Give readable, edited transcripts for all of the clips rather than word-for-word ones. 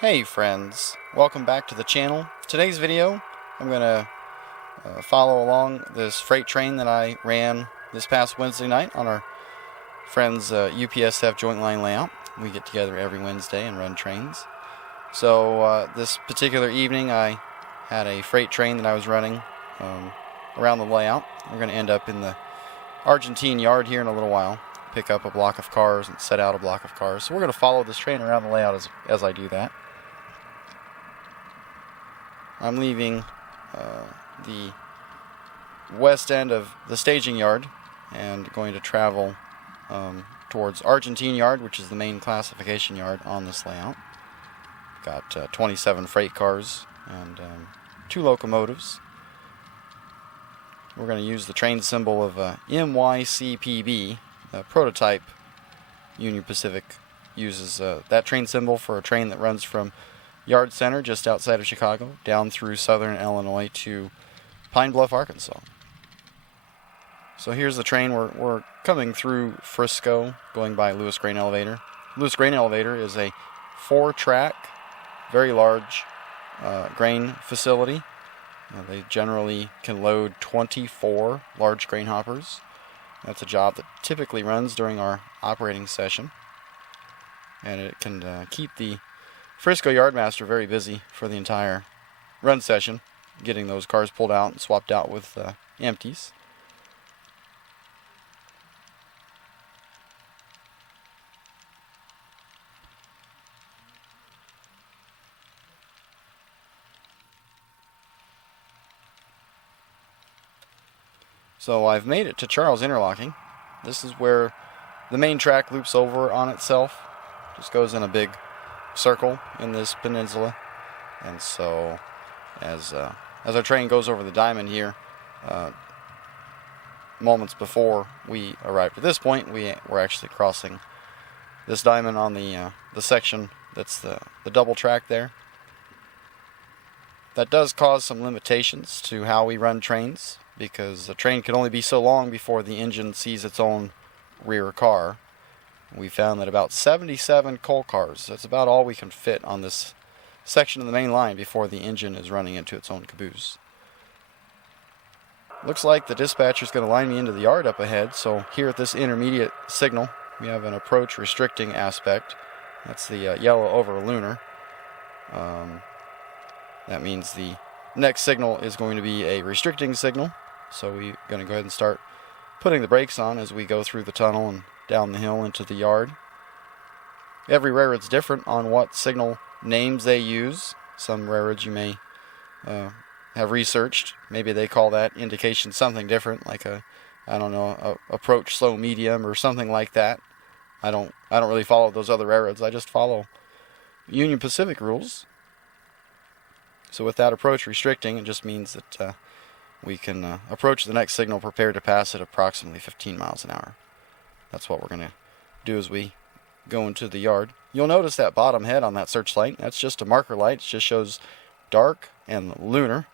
Hey friends, welcome back to the channel. Today's video, I'm going to follow along this freight train that I ran this past Wednesday night on our friends' UPSF Joint Line layout. We get together every Wednesday and run trains. So this particular evening I had a freight train that I was running around the layout. We're going to end up in the Argentine Yard here in a little while, pick up a block of cars and set out a block of cars. So we're going to follow this train around the layout as I do that. I'm leaving the west end of the staging yard and going to travel towards Argentine Yard, which is the main classification yard on this layout. Got 27 freight cars and 2 locomotives. We're going to use the train symbol of MYCPB. Prototype Union Pacific uses that train symbol for a train that runs from Yard Center, just outside of Chicago, down through southern Illinois to Pine Bluff, Arkansas. So here's the train. We're coming through Frisco, going by Lewis Grain Elevator. Lewis Grain Elevator is a 4-track, very large grain facility. They generally can load 24 large grain hoppers. That's a job that typically runs during our operating session. And it can keep the Frisco Yardmaster very busy for the entire run session, getting those cars pulled out and swapped out with empties. So I've made it to Charles Interlocking. This is where the main track loops over on itself. Just goes in a big circle in this peninsula, and so as our train goes over the diamond here, moments before we arrived at this point, we're actually crossing this diamond on the section that's the double track there. That does cause some limitations to how we run trains, because the train can only be so long before the engine sees its own rear car. We found that about 77 coal cars, that's about all we can fit on this section of the main line before the engine is running into its own caboose. Looks like the dispatcher's going to line me into the yard up ahead, so here at this intermediate signal, we have an approach restricting aspect. That's the yellow over lunar. That means the next signal is going to be a restricting signal, so we're going to go ahead and start putting the brakes on as we go through the tunnel and down the hill into the yard. Every railroad's different on what signal names they use. Some railroads you may have researched. Maybe they call that indication something different, like a approach slow medium or something like that. I don't really follow those other railroads. I just follow Union Pacific rules. So with that approach restricting, it just means that we can approach the next signal prepared to pass at approximately 15 miles an hour. That's what we're going to do as we go into the yard. You'll notice that bottom head on that searchlight. That's just a marker light. It just shows dark and lunar.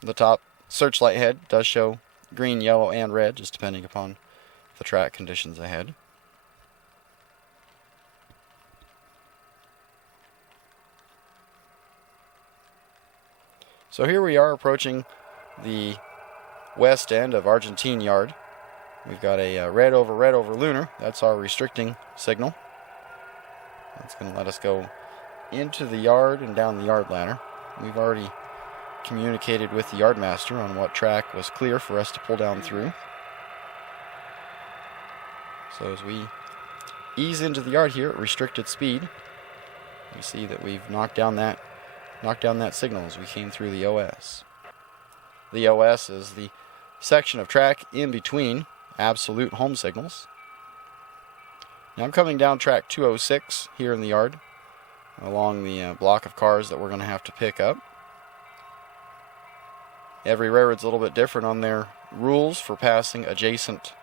The top searchlight head does show green, yellow, and red, just depending upon the track conditions ahead. So here we are approaching the west end of Argentine Yard. We've got a red over lunar. That's our restricting signal. That's going to let us go into the yard and down the yard ladder. We've already communicated with the yardmaster on what track was clear for us to pull down through. So as we ease into the yard here at restricted speed, you see that we've knocked down that signal as we came through the OS. The OS is the section of track in between absolute home signals. Now I'm coming down track 206 here in the yard along the block of cars that we're going to have to pick up. Every railroad's a little bit different on their rules for passing adjacent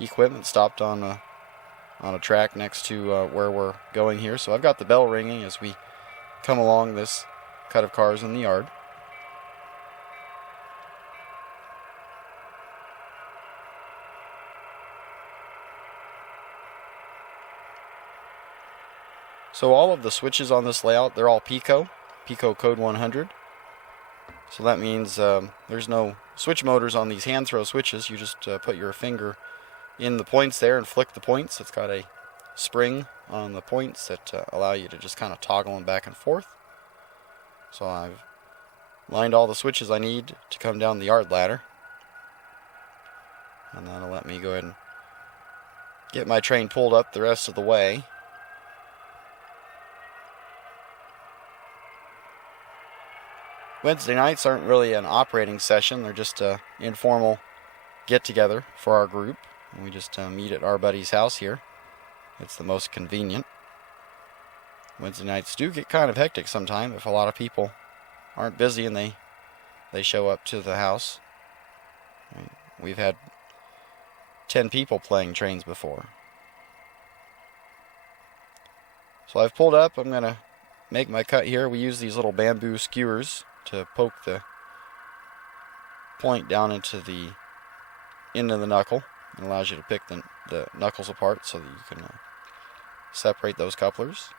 equipment stopped on a track next to where we're going here. So I've got the bell ringing as we come along this cut of cars in the yard. So all of the switches on this layout, they're all Pico code 100. So that means there's no switch motors on these hand throw switches. You just put your finger in the points there and flick the points. It's got a spring on the points that allow you to just kind of toggle them back and forth. So I've lined all the switches I need to come down the yard ladder. And that'll let me go ahead and get my train pulled up the rest of the way. Wednesday nights aren't really an operating session. They're just an informal get-together for our group. And we just meet at our buddy's house here. It's the most convenient. Wednesday nights do get kind of hectic sometimes if a lot of people aren't busy and they show up to the house. We've had 10 people playing trains before. So I've pulled up. I'm going to make my cut here. We use these little bamboo skewers to poke the point down into the end of the knuckle. It allows you to pick the knuckles apart so that you can separate those couplers.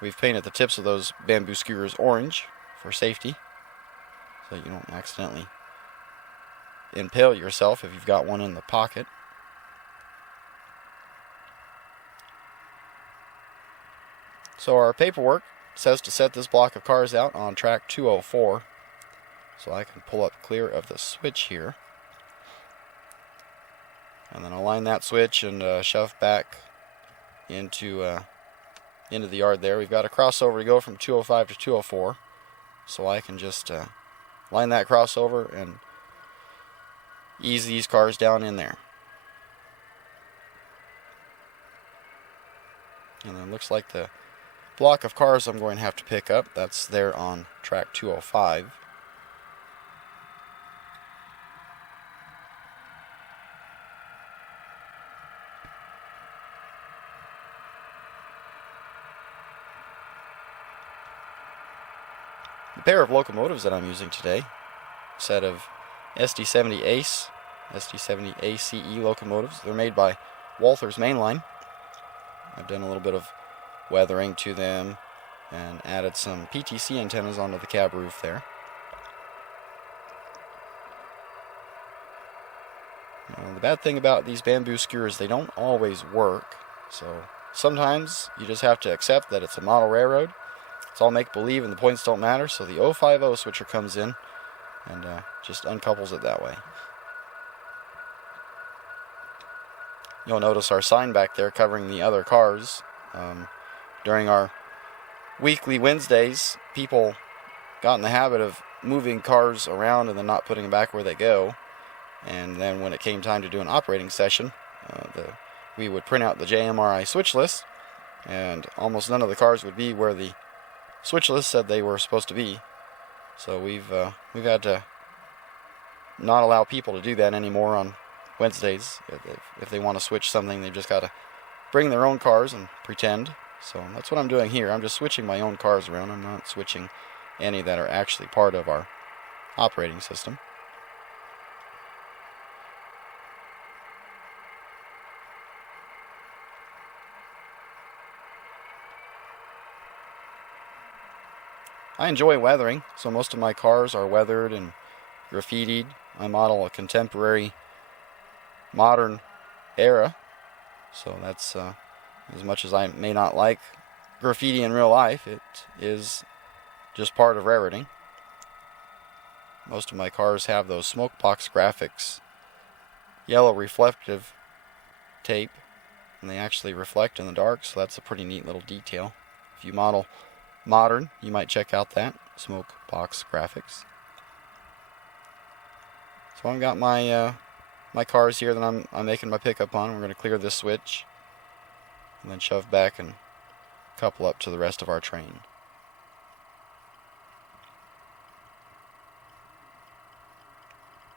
We've painted the tips of those bamboo skewers orange for safety, so you don't accidentally impale yourself if you've got one in the pocket. So our paperwork says to set this block of cars out on track 204. So I can pull up clear of the switch here. And then align that switch and shove back into the yard there. We've got a crossover to go from 205 to 204. So I can just line that crossover and ease these cars down in there. And then it looks like the block of cars I'm going to have to pick up, that's there on track 205. The pair of locomotives that I'm using today, a set of SD70 ACE, SD70 ACE locomotives. They're made by Walther's Mainline. I've done a little bit of weathering to them and added some PTC antennas onto the cab roof there. Now, the bad thing about these bamboo skewers, they don't always work. So sometimes you just have to accept that it's a model railroad. It's all make-believe and the points don't matter. So the 050 switcher comes in and just uncouples it that way. You'll notice our sign back there covering the other cars. During our weekly Wednesdays, people got in the habit of moving cars around and then not putting them back where they go. And then when it came time to do an operating session, we would print out the JMRI switch list, and almost none of the cars would be where the switch list said they were supposed to be. So we've had to not allow people to do that anymore on Wednesdays. If they want to switch something, they've just got to bring their own cars and pretend. So that's what I'm doing here. I'm just switching my own cars around. I'm not switching any that are actually part of our operating system. I enjoy weathering, so most of my cars are weathered and graffitied. I model a contemporary modern era, so that's as much as I may not like graffiti in real life, it is just part of railroading. Most of my cars have those smoke box graphics, yellow reflective tape, and they actually reflect in the dark, so that's a pretty neat little detail. If you model modern, you might check out that smoke box graphics. So I've got my my cars here that I'm making my pickup on. We're going to clear this switch and then shove back and couple up to the rest of our train.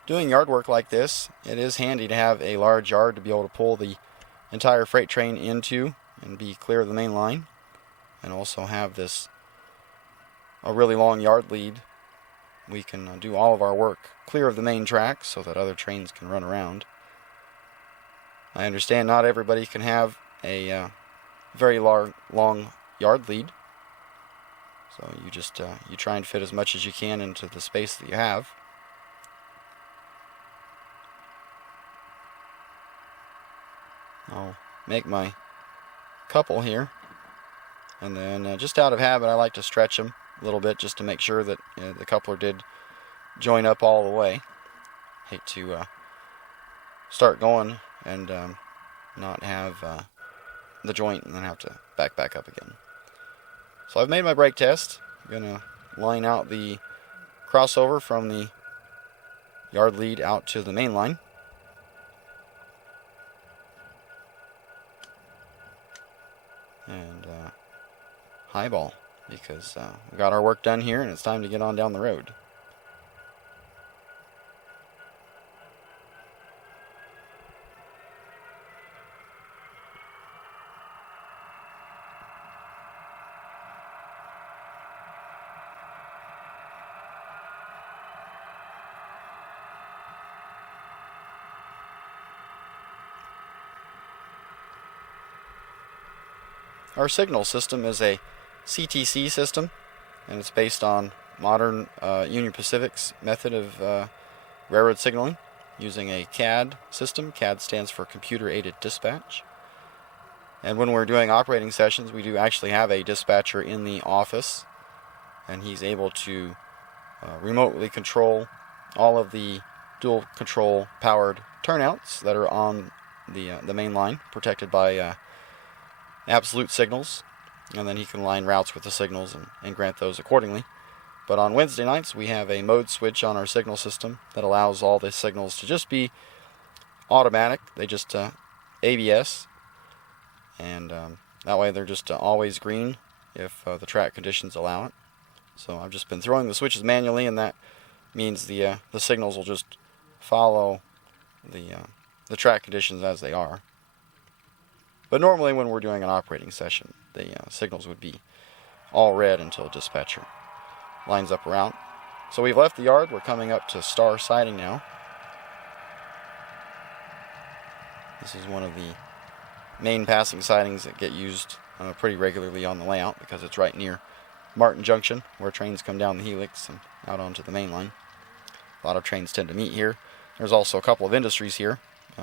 Doing yard work like this, it is handy to have a large yard to be able to pull the entire freight train into and be clear of the main line, and also have a really long yard lead. We can do all of our work clear of the main track so that other trains can run around. I understand not everybody can have a very long yard lead. So you just you try and fit as much as you can into the space that you have. I'll make my couple here, and then just out of habit I like to stretch them a little bit just to make sure that the coupler did join up all the way. Hate to start going and not have the joint and then have to back up again. So I've made my brake test. I'm going to line out the crossover from the yard lead out to the main line. And highball, because we got our work done here and it's time to get on down the road. Our signal system is a CTC system, and it's based on modern Union Pacific's method of railroad signaling using a CAD system. CAD stands for Computer Aided Dispatch. And when we're doing operating sessions, we do actually have a dispatcher in the office, and he's able to remotely control all of the dual control powered turnouts that are on the main line, protected by absolute signals, and then he can line routes with the signals and grant those accordingly. But on Wednesday nights we have a mode switch on our signal system that allows all the signals to just be automatic. They just ABS, and that way they're just always green if the track conditions allow it. So I've just been throwing the switches manually, and that means the signals will just follow the track conditions as they are. But normally when we're doing an operating session, the signals would be all red until dispatcher lines up a route. So we've left the yard. We're coming up to Star Siding now. This is one of the main passing sidings that get used pretty regularly on the layout because it's right near Martin Junction, where trains come down the helix and out onto the main line. A lot of trains tend to meet here. There's also a couple of industries here,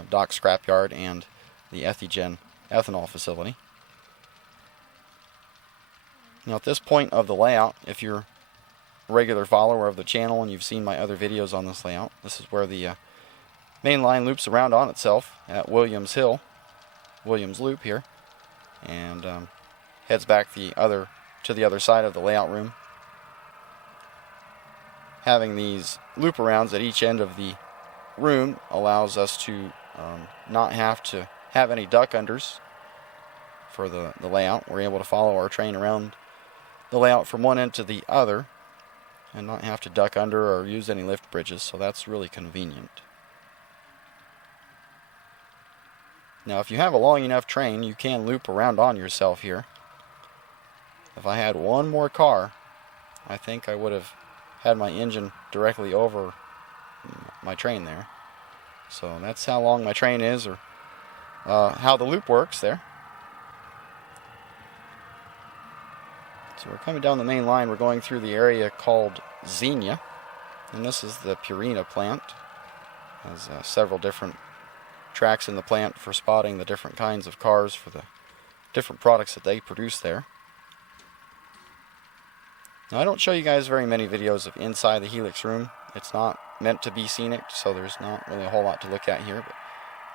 Dock Scrapyard and the Ethygen ethanol facility. Now at this point of the layout, if you're a regular follower of the channel and you've seen my other videos on this layout, this is where the main line loops around on itself at Williams Hill, Williams Loop here, and heads back to the other side of the layout room. Having these loop arounds at each end of the room allows us to not have to have any duck unders for the layout. We're able to follow our train around the layout from one end to the other and not have to duck under or use any lift bridges, so that's really convenient. Now if you have a long enough train, you can loop around on yourself here. If I had one more car, I think I would have had my engine directly over my train there. So that's how long my train is, or how the loop works there. So we're coming down the main line. We're going through the area called Xenia, and this is the Purina plant. It has several different tracks in the plant for spotting the different kinds of cars for the different products that they produce there. Now I don't show you guys very many videos of inside the helix room. It's not meant to be scenic, so there's not really a whole lot to look at here. But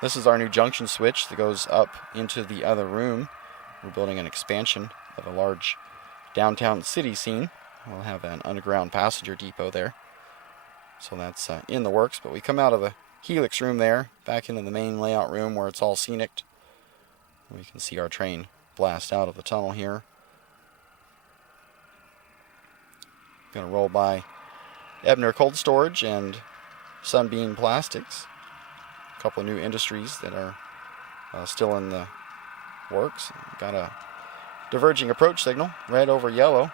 this is our new junction switch that goes up into the other room. We're building an expansion of a large downtown city scene. We'll have an underground passenger depot there. So that's in the works, but we come out of the helix room there, back into the main layout room where it's all scenic. We can see our train blast out of the tunnel here. Going to roll by Ebner Cold Storage and Sunbeam Plastics. A couple of new industries that are still in the works. Got a diverging approach signal, red over yellow.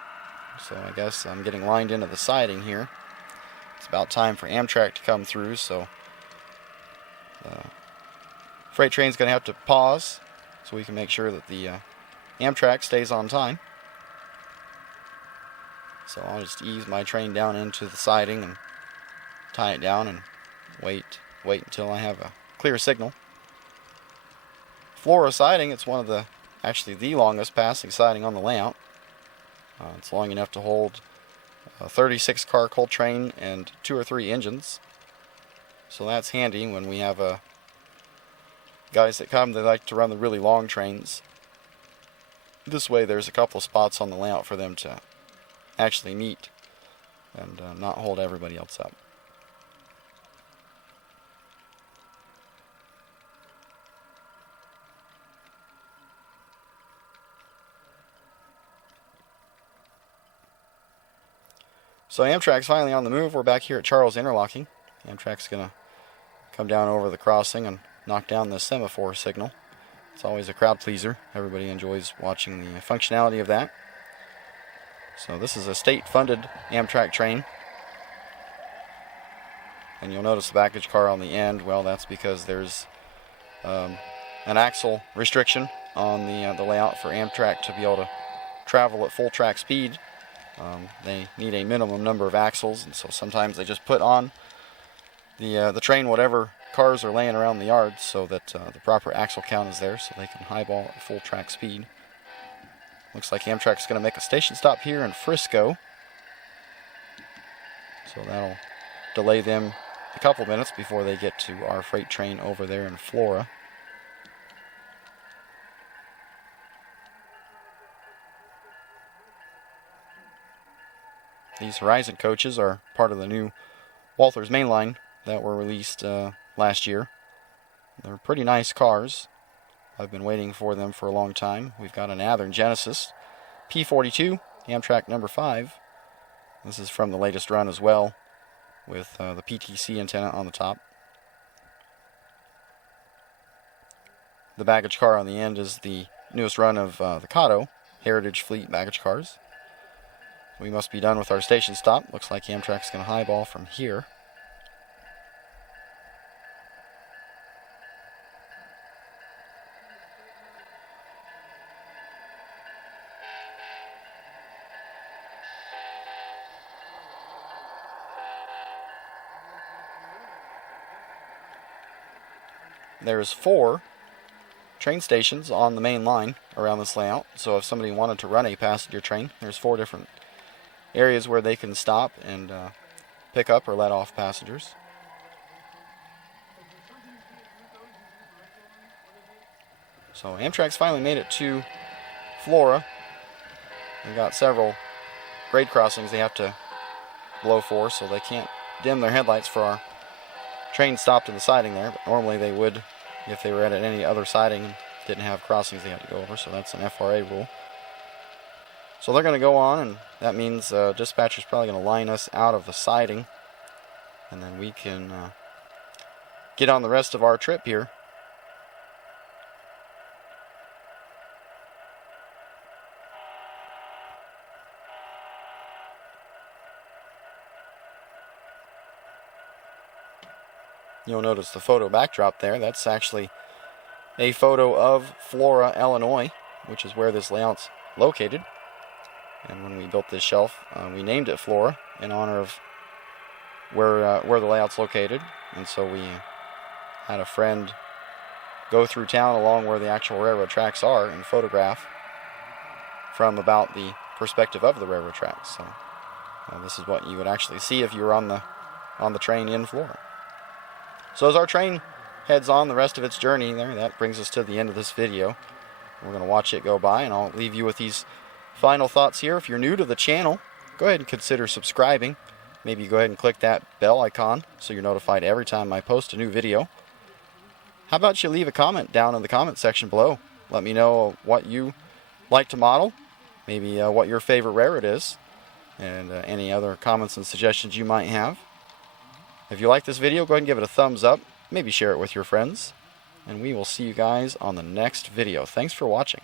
So I guess I'm getting lined into the siding here. It's about time for Amtrak to come through, so the freight train's going to have to pause so we can make sure that the Amtrak stays on time. So I'll just ease my train down into the siding and tie it down and wait until I have a clear signal. Flora siding, it's one of the, actually the longest passing siding on the layout. It's long enough to hold a 36 car coal train and 2 or 3 engines. So that's handy when we have guys that come, they like to run the really long trains. This way there's a couple of spots on the layout for them to actually meet and not hold everybody else up. So Amtrak's finally on the move. We're back here at Charles Interlocking. Amtrak's going to come down over the crossing and knock down the semaphore signal. It's always a crowd pleaser. Everybody enjoys watching the functionality of that. So this is a state-funded Amtrak train. And you'll notice the baggage car on the end. Well, that's because there's an axle restriction on the layout for Amtrak to be able to travel at full track speed. They need a minimum number of axles, and so sometimes they just put on the train whatever cars are laying around the yard so that the proper axle count is there so they can highball at full track speed. Looks like Amtrak's going to make a station stop here in Frisco. So that'll delay them a couple minutes before they get to our freight train over there in Flora. These Horizon coaches are part of the new Walther's Main Line that were released last year. They're pretty nice cars. I've been waiting for them for a long time. We've got an Athearn Genesis P42, Amtrak number 5. This is from the latest run as well, with the PTC antenna on the top. The baggage car on the end is the newest run of the Kato Heritage Fleet baggage cars. We must be done with our station stop. Looks like Amtrak's going to highball from here. There's 4 train stations on the main line around this layout. So if somebody wanted to run a passenger train, there's 4 different areas where they can stop and pick up or let off passengers. So Amtrak's finally made it to Flora. They've got several grade crossings they have to blow for, so they can't dim their headlights for our train stopped in the siding there, but normally they would if they were at any other siding and didn't have crossings they had to go over, so that's an FRA rule. So they're going to go on, and that means dispatcher's probably going to line us out of the siding, and then we can get on the rest of our trip here. You'll notice the photo backdrop there. That's actually a photo of Flora, Illinois, which is where this layout's located. And when we built this shelf, we named it Flora in honor of where the layout's located. And so we had a friend go through town along where the actual railroad tracks are and photograph from about the perspective of the railroad tracks. So this is what you would actually see if you were on the train in Flora. So as our train heads on the rest of its journey there, that brings us to the end of this video. We're going to watch it go by, and I'll leave you with these final thoughts here. If you're new to the channel, go ahead and consider subscribing. Maybe go ahead and click that bell icon so you're notified every time I post a new video. How about you leave a comment down in the comment section below? Let me know what you like to model, maybe what your favorite railroad is, and any other comments and suggestions you might have. If you like this video, go ahead and give it a thumbs up. Maybe share it with your friends. And we will see you guys on the next video. Thanks for watching.